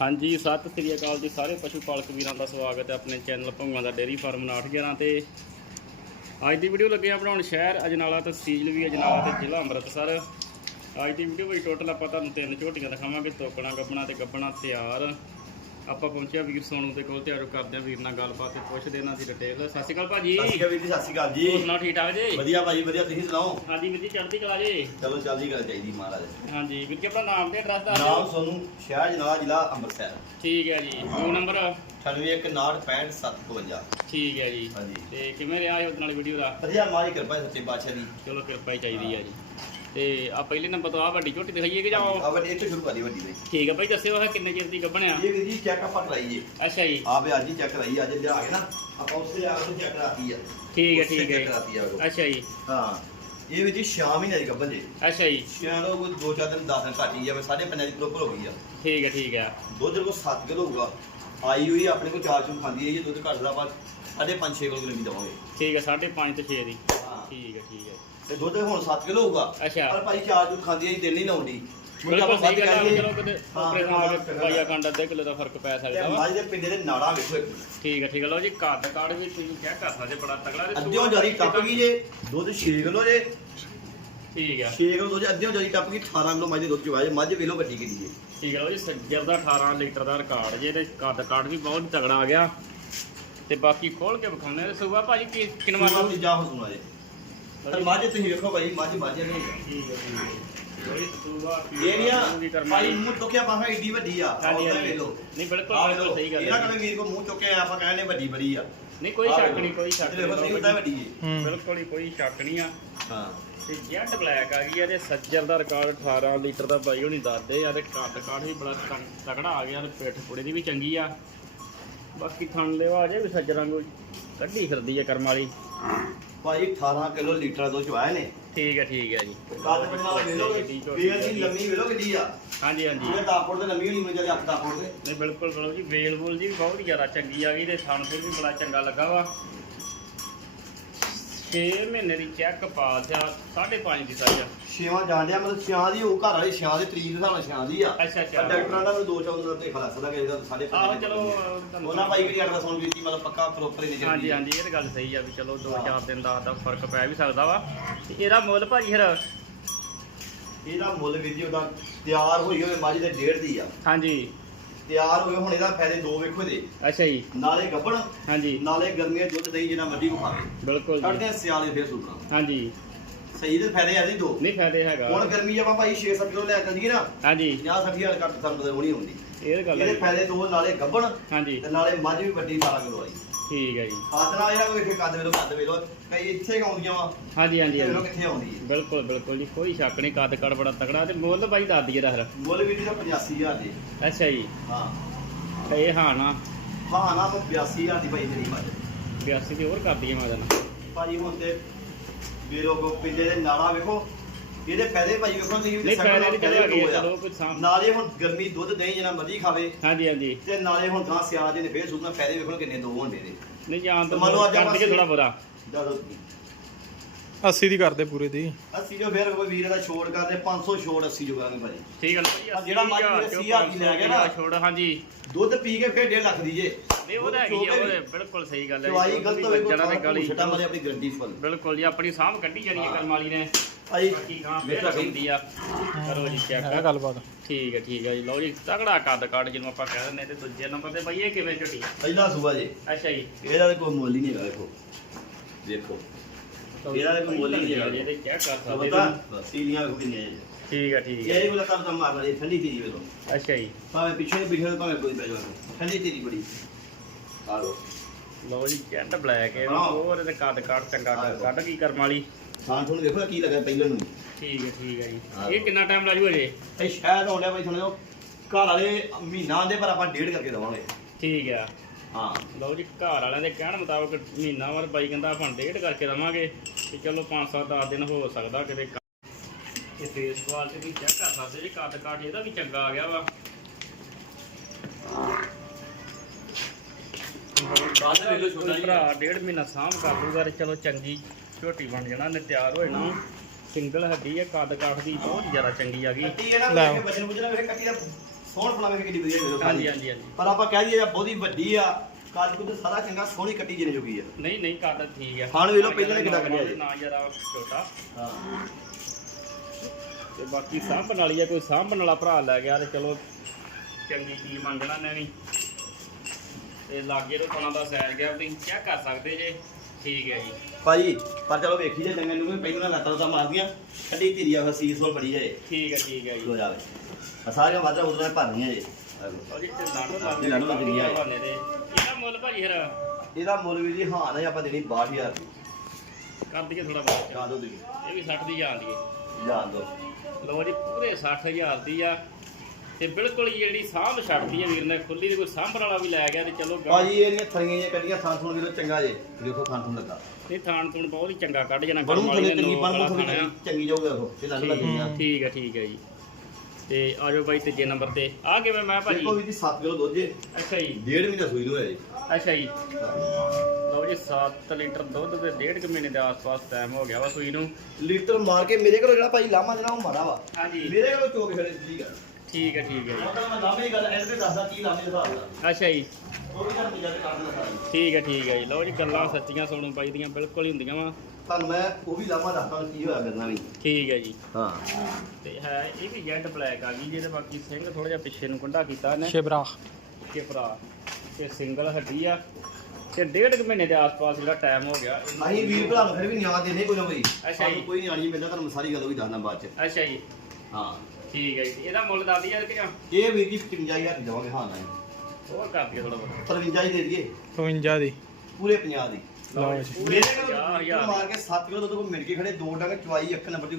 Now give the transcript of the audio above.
ਹਾਂਜੀ, ਸਤਿ ਸ੍ਰੀ ਅਕਾਲ ਜੀ ਸਾਰੇ ਪਸ਼ੂ ਪਾਲਕ ਵੀਰਾਂ ਦਾ ਸਵਾਗਤ ਹੈ ਆਪਣੇ ਚੈਨਲ ਭੰਗਾਂ ਦਾ ਡੇਅਰੀ ਫਾਰਮ 911 ਤੇ। ਅੱਜ ਦੀ ਵੀਡੀਓ ਲੱਗੇ ਆ ਬਣਾਉਣ ਸ਼ਹਿਰ ਅਜਨਾਲਾ ਤਹਿਸੀਲ ਵੀ ਅਜਨਾਲਾ ਤੇ ਜ਼ਿਲ੍ਹਾ ਅੰਮ੍ਰਿਤਸਰ। ਅੱਜ ਦੀ ਵੀਡੀਓ ਵਿੱਚ ਟੋਟਲ ਆਪਾਂ ਤੁਹਾਨੂੰ ਤਿੰਨ ਝੋਟੀਆਂ ਦਿਖਾਵਾਂਗੇ ਤੋਕਣਾ ਗੱਬਣਾ ਤੇ ਗੱਬਣਾ ਤਿਆਰ। ਆਪਾਂ ਪਹੁੰਚਿਆ ਵੀਰ ਸੋਨੂ ਦੇ ਕੋਲ ਤਿਆਰ ਕਰਦੇ ਆ ਵੀਰ ਨਾਲ ਗੱਲਬਾਤ ਤੇ ਪੁੱਛਦੇ ਇਹਨਾਂ ਦੀ ਡਿਟੇਲ ਸਤਿ ਸ਼੍ਰੀ ਅਕਾਲ ਭਾਜੀ। ਸਤਿ ਸ਼੍ਰੀ ਅਕਾਲ ਵੀਰ ਜੀ ਸਤਿ ਸ਼੍ਰੀ ਅਕਾਲ ਹੋਰ ਜੀ ਸੁਣਾਓ ਠੀਕ ਠਾਕ ਜੀ? ਵਧੀਆ ਭਾਜੀ ਵਧੀਆ ਤੁਸੀਂ ਸੁਣਾਓ? ਹਾਂਜੀ ਵੀਰ ਜੀ ਚੜ੍ਹਦੀ ਕਲਾ ਜੀ? ਚਲੋ ਜਲਦੀ ਗੱਲ ਚਾਹੀਦੀ ਮਹਾਰਾਜ। ਹਾਂਜੀ ਵੀਰ ਜੀ ਆਪਣਾ ਨਾਮ ਤੇ ਐਡਰੈਸ ਦੱਸ ਨਾਮ ਦਿਓ। ਸੋਨੂੰ ਸ਼ਹਿਰ ਜਨਾਲਾ ਜ਼ਿਲ੍ਹਾ ਅੰਮ੍ਰਿਤਸਰ। ਠੀਕ ਹੈ ਜੀ। ਫੋਨ ਨੰਬਰ 91656752 ਠੀਕ ਹੈ ਜੀ। ਹਾਂਜੀ। ਤੇ ਕਿਵੇਂ ਰਿਹਾ ਉਹਦੇ ਨਾਲ ਵੀਡੀਓ ਦਾ? ਵਧੀਆ ਮਾਰੀ ਕਿਰਪਾ ਹੈ ਸੱਚੇ ਬਾਦਸ਼ਾਹ ਦੀ। ਚਲੋ ਕਿਰਪਾ ਹੀ ਚਾਹੀਦੀ ਆ ਜੀ। ਤੇ ਆ ਪਹਿਲੇ ਨੰਬਰ ਤੋਂ ਆ ਵੱਡੀ ਝੋਟੀ ਦਿਖਾਈਏ ਕਿ ਜਾਓ ਆ ਵੱਡੀ ਇੱਥੇ ਸ਼ੁਰੂ ਕਰੀ ਵੱਡੀ ਬਈ। ਠੀਕ ਆ ਬਾਈ ਦੱਸਿਓ ਇਹ ਕਿੰਨੇ ਚਿਰ ਦੀ ਗੱਭਣਿਆ ਇਹ ਵੀਰ ਜੀ ਚੈੱਕ ਆਪਾਂ ਕਰਾਈਏ। ਅੱਛਾ ਜੀ। ਆ ਵੀ ਅੱਜ ਹੀ ਚੈੱਕ ਕਰਾਈ ਅੱਜ ਲਿਆ ਕੇ ਨਾ ਆਪਾਂ ਉਸੇ ਆ ਕੇ ਚੈੱਕ ਕਰਾਤੀ ਆ। ਠੀਕ ਹੈ ਉਸੇ ਠੀਕ check ਹੈ ਕਰਾਤੀ ਆ ਉਹ। ਅੱਛਾ ਜੀ। ਹਾਂ। ਇਹ ਵੀ ਜੀ 6 ਮਹੀਨੇ ਦੀ ਗੱਭਣ ਜੀ। ਅੱਛਾ ਜੀ। ਸ਼ਾਇਦ ਉਹ ਕੋਈ ਦੋ ਚਾਰ ਦਿਨ 10 ਦਿਨ ਘੱਟ ਹੀ ਜਾਵੇ ਸਾਢੇ ਪੰਜ ਦੀ ਪ੍ਰੋਪਰ ਹੋ ਗਈ ਆ। ਠੀਕ ਹੈ ਠੀਕ ਹੈ ਦੁੱਧ ਕੋ 7 ਕਿਲੋ ਹੋਊਗਾ ਆਈ ਹੋਈ ਆਪਣੇ ਕੋਲ ਚਾਰ ਚੁੰ ਖਾਂਦੀ ਹੈ ਇਹ ਦੁੱਧ ਘੱਟ ਦਾ ਆਪਾਂ ਸਾਢੇ 5 6 ਕਿਲੋ ਲੰਮੀ ਦਵਾਂਗੇ। ਠੀਕ ਹੈ 5.5 ਤੇ 6 ਦੀ। ਹਾਂ। ਠੀਕ ਹੈ ਠੀਕ ਹੈ ਤੇ ਦੁੱਧ ਹੁਣ 7 ਕਿਲੋ ਹੋਊਗਾ। ਅੱਛਾ। ਪਰ ਭਾਈ ਚਾਰ ਚੁੰ ਖਾਂਦੀ ਜੀ ਦਿਲ ਨਹੀਂ ਲਾਉਂਦੀ ਬਿਲਕੁਲ ਸਹੀ ਗੱਲ ਆ ਚਲੋ ਕਿਤੇ ਆਪਰੇਸ਼ਨ ਪਾਈਆ ਕੰਡਾ ਅੱਧੇ ਕਿਲੋ ਦਾ ਫ਼ਰਕ ਪੈ ਤੇ ਸਕਦਾ ਵਾ। ਮੱਝ ਦੇ ਪਿੰਡੇ ਦੇ ਨਾੜਾ ਵੇਖੋ ਇੱਕ। ਠੀਕ ਹੈ ਠੀਕ ਹੈ ਲਓ ਜੀ ਕੱਦ ਕਾੜ ਵੀ ਤੁਸੀਂ ਚੈੱਕ ਕਰ ਸਕਦੇ ਬੜਾ ਤਗੜਾ ਤੇ ਅੱਧਿਓਂ ਜਾਰੀ ਟੱਪ ਗਈ ਜੇ ਦੁੱਧ 6 ਕਿਲੋ ਜੇ। ਠੀਕ ਹੈ 6 ਕਿਲੋ ਦੁੱਧ ਅੱਧਿਓਂ ਜਾਰੀ ਟੱਪ ਗਈ 18 ਕਿਲੋ ਮੱਝ ਦੇ ਦੁੱਧ ਚਵਾਏ ਮੱਝ ਵੇਲੋ ਵੱਡੀ ਕਿਹੜੀ ਜੇ। ਠੀਕ ਹੈ ਲਓ ਜੀ ਸੱਜਰ ਦਾ 18 ਲੀਟਰ ਦਾ ਰਿਕਾਰਡ ਜੇ ਤੇ ਕੱਦ ਕਾੜ ਵੀ ਬਹੁਤ ਤਗੜਾ ਆ ਗਿਆ। ਤੇ ਬਾਕੀ ਖੋਲ ਕੇ ਵਿਖਾਉਂਦੇ ਆ ਸੁਬਾ ਭਾਜੀ ਕੀ ਕਿਨਵਾ ਤੀਜਾ ਹੋ ਸੁਣਾ ਜੇ। ਪਰ ਮੱਝ ਤੁਸੀਂ ਵੇਖੋ ਭਾਈ ਮੱਝ ਮੱਝ ਨਹੀਂ ਠੀਕ ਹੈ ਠੀਕ ਹੈ। ਲਓ ਜੀ ਸੁਬਾ ਇਹ ਨਹੀਂ ਕਰਮਾ ਭਾਈ ਮੂੰਹ ਚੁੱਕਿਆ ਪਾਸਾ ਏਡੀ ਵੱਡੀ ਆ। ਉਹਦਾ ਹਾਂਜੀ। ਵੇਲੋ ਨਹੀਂ ਬਿਲਕੁਲ ਆ ਬਿਲਕੁਲ ਸਹੀ ਗੱਲ ਇਹਨਾਂ ਹੈ ਕਦੇ ਵੀਰ ਕੋ ਮੂੰਹ ਚੁੱਕਿਆ ਆਪਾਂ ਕਹਿੰਦੇ ਵੱਡੀ ਬੜੀ ਆ। ਨਹੀਂ ਕੋਈ ਸ਼ੱਕ ਵੇਖੋ। ਨਹੀਂ ਕੋਈ ਸ਼ੱਕ ਵੇਖੋ ਸਹੀ ਹੁੰਦਾ ਵੱਡੀ ਜੀ ਬਿਲਕੁਲ ਹੀ ਕੋਈ ਸ਼ੱਕ ਨਹੀਂ ਆ। ਹਾਂ। ਤੇ ਜੈਟ ਬਲੈਕ ਆ ਗਈ ਆ ਤੇ ਸੱਜਰ ਦਾ ਰਿਕਾਰਡ 18 ਲੀਟਰ ਦਾ ਬਾਈ ਹੋਣੀ ਦੱਸਦੇ ਆ ਤੇ ਕੱਦ ਕਾਠ ਵੀ ਬੜਾ ਤਗੜਾ ਆ ਗਿਆ ਤੇ ਪਿੱਠ ਪੁੜੇ ਦੀ ਵੀ ਚੰਗੀ ਆ। ਬਾਕੀ ਥਣ ਲਿਵਾ ਜੇ ਵੀ ਸੱਜਰਾਂ ਕੋਈ ਕੱਢੀ ਫਿਰਦੀ ਆ ਕਰਮ ਵਾਲੀ। ਭਾਈ 18 ਕਿਲੋ ਲੀਟਰ ਦੁੱਧ ਚਵਾਏ ਨੇ। ਠੀਕ ਹੈ ਠੀਕ ਹੈ ਜੀ। ਕੱਦ ਬੰਨਾ ਵੇਲੋ ਵੇਲ ਦੀ ਲੰਮੀ ਵੇਲੋ ਕਿੱਡੀ ਆ। ਹਾਂਜੀ ਹਾਂਜੀ। ਜਿਵੇਂ ਦਾਪੁਰ ਤੇ ਲੰਮੀ ਹੋਣੀ ਮੈਨੂੰ ਜਦ ਅੱਖ ਦਾਪੁਰ ਤੇ ਨਹੀਂ ਬਿਲਕੁਲ ਬਿਲਕੁਲ ਜੀ। ਵੇਲ ਵੂਲ ਜੀ ਵੀ ਬਹੁਤ ਜ਼ਿਆਦਾ ਚੰਗੀ ਆ ਗਈ ਤੇ ਥਣ ਤੇ ਵੀ ਬੜਾ ਚੰਗਾ ਲੱਗਾ ਵਾ। 6 ਮਹੀਨੇ ਦੀ ਚੈੱਕ ਪਾਸ ਆ 5.5 ਦੀ ਆ ਛੇਵਾਂ ਜਾਣਿਆ ਮਤਲਬ ਛਿਆਂ ਦੀ ਉਹ ਘਰ ਵਾਲੀ ਛਿਆਂ ਦੀ ਤਰੀਕ ਦੇ ਨਾਲ ਛਿਆਂ ਦੀ ਆ। ਅੱਛਾ ਅੱਛਾ। ਡਾਕਟਰਾਂ ਦਾ ਦੋ ਚੌਂ ਦਿਨ ਤੇ ਖਲਾ ਸਕਦਾ ਕਿ ਇਹਦਾ ਸਾਡੇ ਪੰਜ ਆਹੋ ਚਲੋ ਦੀ। ਤੁਹਾਨੂੰ ਉਹਨਾਂ ਭਾਈ ਵੀ ਅੜਦਾ ਸੁਣ ਕੀਤੀ ਮਤਲਬ ਪੱਕਾ ਪ੍ਰੋਪਰ ਹੀ ਨਹੀਂ ਹਾਂਜੀ ਹਾਂਜੀ ਇਹ ਤਾਂ ਗੱਲ ਸਹੀ ਆ ਵੀ ਚਲੋ 2-4 ਦਿਨ ਦਾ ਦਾ ਫ਼ਰਕ ਪੈ ਵੀ ਸਕਦਾ ਵਾ। ਤੇ ਇਹਦਾ ਮੁੱਲ ਭਾਜੀ ਫਿਰ? ਇਹਦਾ ਮੁੱਲ ਵੀ ਜੀ ਉਹਦਾ ਤਿਆਰ ਹੋਈ ਹੋਵੇ ਮੱਝ ਦੇ ਡੇਢ ਦੀ ਆ। ਹਾਂਜੀ। ਤਿਆਰ ਹੋਏ ਹੁਣ ਇਹਦਾ ਫਾਇਦੇ ਦੋ ਵੇਖੋ ਇਹਦੇ। ਅੱਛਾ ਜੀ। ਨਾਲੇ ਗੱਬਣ ਹਾਂਜੀ। ਨਾਲੇ ਗਰਮੀਆਂ ਦੁੱਧ ਦਹੀਂ ਜਿੰਨਾ ਮਰਜ਼ੀ ਖਾਵੇ ਬਿਲਕੁਲ ਜੀ। ਆ ਸਿਆਲੇ ਫੇਰ ਸੁਣਨਾ ਹਾਂਜੀ। ਸਹੀ ਦੇ ਫਾਇਦੇ ਆ ਜੀ ਦੋ। ਨਹੀਂ ਫਾਇਦੇ ਹੈਗਾ। ਹੁਣ ਗਰਮੀ ਆਪਾਂ ਭਾਈ 6-7 ਕਿਲੋ ਲੈ ਚੱਲੀਏ ਨਾ। ਹਾਂਜੀ। 50 60 ਹਜ਼ਾਰ ਘੱਟ ਸਾਨੂੰ ਹੋਣੀ ਹੁੰਦੀ। ਇਹ ਗੱਲ ਹੈ ਇਹਦੇ ਜੀ। ਫਾਇਦੇ ਦੋ ਨਾਲੇ ਗੱਬਣ ਹਾਂਜੀ। ਤੇ ਨਾਲੇ ਮੱਝ ਵੀ ਵੱਡੀ 18 ਕਿਲੋ ਠੀਕ ਹੈ ਜੀ। ਖਾਦਨਾ ਇਹਦਾ ਵੇਖੇ ਕੱਦ ਵੇਲੋ ਕੱਦ ਵੇਲੋ। ਕਈ ਇੱਥੇ ਆਉਂਦੀਆਂ ਵਾ ਹਾਂਜੀ ਹਾਂਜੀ ਵੇਲੋ ਹਾਂਜੀ। ਕਿੱਥੇ ਆਉਂਦੀ ਹੈ ਬਿਲਕੁਲ ਬਿਲਕੁਲ ਜੀ ਕੋਈ ਸ਼ੱਕ ਨਹੀਂ ਕੱਦ ਕੜ ਬੜਾ ਤਗੜਾ ਤੇ ਮੁੱਲ ਭਾਈ ਦੱਸ ਦਈਏ ਦਾ ਫਿਰ। ਮੁੱਲ ਵੀ ਜਿਹੜਾ 85000 ਦੇ। ਅੱਛਾ ਜੀ। ਹਾਂ। ਤੇ ਇਹ ਹਾਂ ਨਾ। ਹਾਂ ਨਾ ਮੈਂ 82000 ਦੀ ਭਾਈ ਤੇਰੀ ਮੱਝ। 82 ਦੀ ਹੋਰ ਕਰ ਦਈਏ ਮੈਂ ਇਹਦਾ ਭਾਜੀ ਹੁਣ ਤੇ ਵੀਰੋ ਕੋ ਪਿੰਡੇ ਦੇ ਨਾਲਾ ਵੇਖੋ। ਇਹਦੇ ਫਾਇਦੇ ਭਾਈ ਵੇਖੋ ਤੁਸੀਂ ਨਹੀਂ ਫਾਇਦੇ ਚਲੋ ਹੈਗੇ ਆ, ਚਲੋ ਕੋਈ ਸਾਮ ਨਾਲੇ ਹੁਣ ਗਰਮੀ ਦੁੱਧ ਦਹੀਂ ਜਿੰਨਾ ਮਰਜ਼ੀ ਖਾਵੇ। ਹਾਂਜੀ ਹਾਂਜੀ। ਤੇ ਨਾਲੇ ਹੁਣ ਗਾਂ ਸਿਆਲ ਦੇ ਨੇ ਫੇਰ ਸੁਣਨਾ ਫਾਇਦੇ ਵੇਖੋ ਕਿੰਨੇ ਦੋ ਹੋਣਦੇ ਨੇ ਨਹੀਂ ਜਾਣ ਤਾਂ ਮੰਨ ਲਓ ਅੱਜ ਆਪਾਂ ਦਈਏ ਥੋੜਾ ਬੁਰਾ। ਜਦੋਂ 80 ਦੀ ਕਰਦੇ ਪੂਰੇ ਦੀ। 80 ਜੋ ਫੇਰ ਕੋਈ ਵੀਰ ਦਾ ਛੋੜ ਕਰਦੇ 500 ਛੋੜ 80 ਜੋ ਕਰਾਂਗੇ ਭਾਜੀ। ਠੀਕ ਹੈ ਭਾਈ ਜਿਹੜਾ ਮੱਝ 80,000 ਦੀ ਲੈ ਗਿਆ ਨਾ। ਛੋੜ ਹਾਂਜੀ। ਦੁੱਧ ਪੀ ਕੇ ਫੇਰ 1.5 ਲੱਖ ਦੀ ਜੇ। ਨਹੀਂ ਉਹਦਾ ਹੈਗੀ ਆ ਉਹਦੇ ਬਿਲਕੁਲ ਸਹੀ ਗੱਲ ਹੈ ਚਵਾਈ ਗਲਤ ਹੋਵੇ ਕੋਈ ਜਣਾ ਤੇ ਗਲੀ ਛੱਟਾ ਮਾਰੇ ਆਪਣੀ ਗਰੰਟੀ ਫੁੱਲ ਬਿਲਕੁਲ ਜੀ ਆਪਣੀ ਸਾਂਭ ਕੱਢੀ ਜਾਣੀ ਹੈ। ਕਰਮ ਵਾਲੀ ਨੇ। ਭਾਈ ਬਾਕੀ ਗਾਂ ਫੇਰ ਹੁੰਦੀ ਆ। ਕਰੋ ਜੀ ਹੈ ਚੈੱਕ ਗੱਲਬਾਤ। ਠੀਕ ਹੈ ਠੀਕ ਹੈ ਜੀ ਲਓ ਜੀ ਤਗੜਾ ਕੱਦ ਕਾਟ ਜਿਹਨੂੰ ਆਪਾਂ ਕਹਿ ਦਿੰਦੇ ਤੇ ਦੂਜੇ ਨੰਬਰ ਤੇ ਬਈ ਇਹ ਕਿਵੇਂ ਝੁੱਟੀ ਪਹਿਲਾ ਸੂਆ ਜੇ। ਅੱਛਾ ਜੀ। ਇਹਦਾ ਕੋਈ ਮੁੱਲ ਹੀ ਨਹੀਂ ਹੈਗਾ ਦੇਖੋ। ਦੇਖੋ। ਇਹਦਾ ਤਾਂ ਕੋਈ ਮੁੱਲ ਹੀ ਨਹੀਂ ਹੈਗਾ ਇਹਦੇ ਚੈੱਕ ਕਰ ਸਕਦੇ ਪਤਾ ਤੁਸੀਂ। ਸੀਲੀਆਂ ਵੇਖੋ ਕਿੰਨੀਆਂ ਜੇ। ਠੀਕ ਹੈ ਠੀਕ ਹੈ ਇਹ ਵਾਲਾ ਕੰਮ ਤਾਂ ਮਾਰ ਲਈ ਠੰਡੀ ਤੇਰੀ ਵੇਖੋ ਅੱਛਾ ਜੀ। ਭਾਵੇਂ ਪਿੱਛੇ ਪਿੱਛੇ ਭਾਵੇਂ ਕੋਈ ਪੈ ਜਾਵੇ। ਠੰਡੀ ਤੇਰੀ ਬੜੀ। ਆ ਲੋ ਲਓ ਜੀ ਜੈਂਟ ਬਲੈਕ ਹੈ ਹਾਂ। ਹੋਰ ਇਹਦੇ ਕੱਦ ਕਾਟ ਚੰਗਾ ਕੱਦ- ਕੱਢ ਕੀ ਕਰਮ ਵਾਲੀ? ਹਾਂ ਤੁਹਾਨੂੰ ਦੇਖੋ ਕੀ ਲੱਗਾ ਪਹਿਲਾਂ ਨੂੰ। ਠੀਕ ਹੈ ਠੀਕ ਹੈ ਜੀ। ਹਾਂ। ਇਹ ਕਿੰਨਾ ਟਾਈਮ ਲਾਜੂ ਅਜੇ ਇਹ ਸ਼ਾਇਦ ਹੋਣਿਆ ਬਈ ਸੁਣਿਓ। ਘਰ ਵਾਲੇ ਮਹੀਨਾ ਦੇ ਪਰ ਆਪਾਂ ਡੇਢ ਕਰਕੇ ਦਵਾਂਗੇ। ਠੀਕ ਹੈ ਹਾਂ। ਲਓ ਜੀ ਘਰ ਵਾਲਿਆਂ ਦੇ ਕਹਿਣ ਮੁਤਾਬਕ ਮਹੀਨਾ ਵਾਰ ਬਾਈ ਕਹਿੰਦਾ ਆਪਾਂ ਡੇਢ ਕਰਕੇ ਦਵਾਂਗੇ। ਤੇ ਚਲੋ 5-7 10 ਦਿਨ ਹੋ ਸਕਦਾ ਕਿਤੇ ਇਹ ਫੇਸ ਕੁਆਲਿਟੀ ਵੀ ਚੈੱਕ ਕਰ ਸਕਦੇ ਜੀ ਕੱਦ ਕਾਠ ਇਹਦਾ ਵੀ ਚੰਗਾ ਆ ਗਿਆ ਵਾ। ਬਾਅਦ ਵੇਖ ਲਓ ਛੋਟਾ ਭਰਾ ਡੇਢ ਮਹੀਨਾ ਸਾਂਭ ਕਰ ਲੂਗਾ ਤੇ ਚਲੋ ਚੰਗੀ ਝੋਟੀ ਬਣ ਜਾਣਾ ਨੇ ਤਿਆਰ ਹੋਏ ਨਾ ਸਿੰਗਲ ਹੱਡੀ ਹੈ ਕੱਦ ਕਾਠ ਦੀ ਬਹੁਤ ਜ਼ਿਆਦਾ ਚੰਗੀ ਆ ਗਈ। ਕੱਟੀ ਹੈ ਨਾ ਲੈ ਬੱਚਨ ਬੁਝਣਾ ਵੇਖ ਕੱਟੀ ਦਾ ਸੋਹਣ ਵੇਖ ਕਿੰਨੀ ਵਧੀਆ ਹਾਂਜੀ ਹਾਂਜੀ ਹਾਂਜੀ। ਪਰ ਆਪਾਂ ਕਹਿ ਦਈਏ ਬਹੁਤੀ ਵੱਡੀ ਆ ਕੱਦ ਕੁੱਦ ਸਾਰਾ ਚੰਗਾ ਸੋਹਣੀ ਕੱਟੀ ਜਿਹਨੇ ਜੋਗੀ ਆ। ਨਹੀਂ ਨਹੀਂ ਕੱਦ ਠੀਕ ਆ। ਖਾਣ ਵੇਲੋ ਪਹਿਲਾਂ ਨੇ ਕਿੱਦਾਂ ਕੱਢਿਆ ਜੀ। ਨਾ ਜਰਾ ਛੋਟਾ। ਹਾਂ। ਤੇ ਬਾਕੀ ਸਾਂਭਣ ਵਾਲੀ ਆ ਕੋਈ ਸਾਂਭਣ ਵਾਲਾ ਭਰਾ ਲੈ ਗਿਆ ਤੇ ਚਲੋ ਚੰਗੀ ਚੀਜ਼ ਮੰਗਣਾ ਨੇ ਵੀ। ਤੇ ਲਾਗੇ ਤੋਂ ਕੋਣਾ ਦਾ ਸੈਰ ਗਿਆ ਤੁਸੀਂ ਚੈੱਕ ਕਰ ਸਕਦੇ ਜੇ। ਠੀਕ ਹੈ ਜੀ। ਭਾਈ ਪਰ ਚਲੋ ਵੇਖੀ ਜੇ ਡੰਗਾਂ ਨੂੰ ਪਹਿਲਾਂ ਲੱਤਾਂ ਤਾਂ ਮਾਰਦੀਆਂ ਕੱਢੀ ਧੀਰੀ ਆ ਸੀਸ ਤੋਂ ਬੜੀ ਜਾਏ ਠੀਕ ਹੈ ਠੀਕ ਹੈ ਜੀ। ਹੋ ਜਾਵੇ। ਆ ਸਾਰੀਆਂ ਵਾਧਾ ਉਧਰ ਭਰਨੀਆਂ ਜੇ। ਜੀ ਹਾਂ, ਇਹ ਆ। ਇਹਦਾ ਮੁੱਲ ਭਾਜੀ ਫਿਰ। ਇਹਦਾ ਮੁੱਲ ਵੀ ਜੀ ਹਾਂ ਨਾ ਆਪਾਂ ਦੇਣੀ 62000 ਦੀ। ਕਰ ਦਈਏ ਥੋੜਾ ਬਹੁਤ। ਜਾਂ ਦੋ ਦੀ ਇਹ ਵੀ 60 ਦੀ ਜਾਂਦੀ ਹੈ। ਜਾਣ ਦੋ। ਲੋ ਜੀ ਪੂਰੇ 60000 ਦੀ ਆ। ਤੇ ਬਿਲਕੁਲ ਹੀ ਜਿਹੜੀ ਸਾਂਭ ਛੱਡਦੀ ਆ ਵੀਰ ਨੇ ਖੁੱਲੀ ਤੇ ਕੋਈ ਸਾਂਭਣ ਵਾਲਾ ਵੀ ਲੈ ਗਿਆ ਤੇ ਚਲੋ ਭਾਜੀ ਇਹਦੀਆਂ ਥਲੀਆਂ ਜਿਹੀਆਂ ਕੱਢੀਆਂ ਥਾਂ ਥੂਣ ਵੀਰੋ ਚੰਗਾ ਜੇ। ਦੇਖੋ ਥਾਂ ਥੂਣ ਲੱਗਾ। ਨਹੀਂ ਥਾਣ ਤੂਣ ਬਹੁਤ ਹੀ ਚੰਗਾ ਕੱਢ ਜਾਣਾ ਬਣੂ ਨੇ ਚੰਗੀ ਬਣੂ ਆ। ਚੰਗੀ ਜਾਊਗਾ ਉਹ ਇਹ ਲੱਗ ਠੀਕ ਹੈ ਠੀਕ ਹੈ ਜੀ। ਤੇ ਆਜੋ ਬਾਈ ਤੀਜੇ ਨੰਬਰ ਤੇ। ਆ ਕਿਵੇਂ ਮੈਂ ਭਾਜੀ? ਦੇਖੋ ਵੀ ਜੀ 7 ਕਿਲੋ ਦੁੱਧ ਜੇ। ਅੱਛਾ ਜੀ। ਡੇਢ ਮਹੀਨਾ ਸੂਈ ਨੂੰ ਹੋਇਆ ਜੀ। ਅੱਛਾ ਜੀ। ਲਓ ਜੀ 7 ਲੀਟਰ ਦੁੱਧ ਤੇ ਡੇਢ ਕੁ ਮਹੀਨੇ ਦੇ ਆਸ-ਪਾਸ ਟਾਈਮ ਹੋ ਗਿਆ ਵਾ ਸੂਈ ਨੂੰ। ਲੀਟਰ ਮਾਰ ਕੇ ਮੇਰੇ ਕੋਲ ਜਿਹੜਾ ਭਾਈ ਲਾਮਾ ਜਿਹੜਾ ਉਹ ਮਾਰਾ ਵਾ। ਹਾਂਜੀ। ਮੇਰੇ ਕੋਲ ਚੋਕ ਖੜੇ ਠੀਕ ਆ। ਠੀਕ ਹੈ ਠੀਕ ਹੈ ਜੀ। ਮਤਲਬ ਮੈਂ ਲਾਮੇ ਦੀ ਗੱਲ ਐਂਡ ਤੇ ਦੱਸਦਾ ਕੀ ਲਾਮੇ ਦਾ ਹਿਸਾਬ ਦਾ ਅੱਛਾ ਜੀ। ਵੀ ਤੁਹਾਨੂੰ ਜਾ ਕੇ ਕਰ ਦਿੰਦਾ ਠੀਕ ਹੈ ਠੀਕ ਹੈ ਜੀ। ਲਓ ਜੀ ਗੱਲਾਂ ਸੱਚੀਆਂ ਸੁਣਨ ਬਾਈ ਦੀਆਂ ਬਿਲਕੁਲ ਹੀ ਹੁੰਦੀਆਂ ਵਾ। ਤੁਹਾਨੂੰ ਮੈਂ ਉਹ ਵੀ ਲਾਮਾ ਦੱਸਦਾ ਕੀ ਹੋਇਆ ਕਰਨਾ ਵੀ। ਠੀਕ ਹੈ ਜੀ। ਹਾਂ। ਤੇ ਹੈ ਇਹ ਵੀ ਜੈਡ ਬਲੈਕ ਆ ਗਈ ਜਿਹਦੇ ਬਾਕੀ ਸਿੰਘ ਥੋੜਾ ਜਿਹਾ ਪਿੱਛੇ ਨੂੰ ਕੰਢਾ ਕੀਤਾ ਸ਼ਿਬਰਾ ਕਿ ਭਰਾ। ਤੇ ਸਿੰਗਲ ਹੱਡੀ ਆ। ਤੇ ਡੇਢ ਕੁ ਮਹੀਨੇ ਦੇ ਆਸ-ਪਾਸ ਜਿਹੜਾ ਟਾਈਮ ਹੋ ਗਿਆ ਅਸੀਂ ਵੀਰ ਭਰਾ ਨੂੰ ਫਿਰ ਵੀ ਨਿਆਂ ਦੇਣੇ ਕੋਈ ਨਾ ਕੋਈ। ਅੱਛਾ ਸਾਨੂੰ ਜੀ। ਕੋਈ ਨਿਆਂ ਨਹੀਂ ਮਿਲਦਾ ਤੁਹਾਨੂੰ ਸਾਰੀ ਗੱਲ ਉਹ ਵੀ ਦੱਸਦਾ ਬਾਅਦ ਚ। ਅੱਛਾ ਜੀ। ਹਾਂ। ਠੀਕ ਹੈ ਜੀ। ਇਹਦਾ ਮੁੱਲ ਦੱਸ ਦਈਏ ਕਿ ਜਾਂ ਇਹ ਵੀਰ ਜੀ 55000 ਦੀ ਦੇਵਾਂਗੇ ਹਾਂ ਨਾ ਹੋਰ ਕਰ ਦਈਏ ਥੋੜਾ ਬਹੁਤ। 53 ਹੀ ਦੇ ਦਈਏ। 52 ਦੀ। ਪੂਰੇ 50 ਦੀ। ਲਓ ਜੀ। ਪੂਰੇ ਮੇਰੇ ਕੋਲ 50,000 ਮਾਰ ਕੇ 7 ਕਿਲੋ ਦੁੱਧ ਕੋ ਮਿਲ ਕੇ ਖੜੇ ਦੋ ਡੰਗ ਚਵਾਈ ਇੱਕ ਨੰਬਰ ਦੀ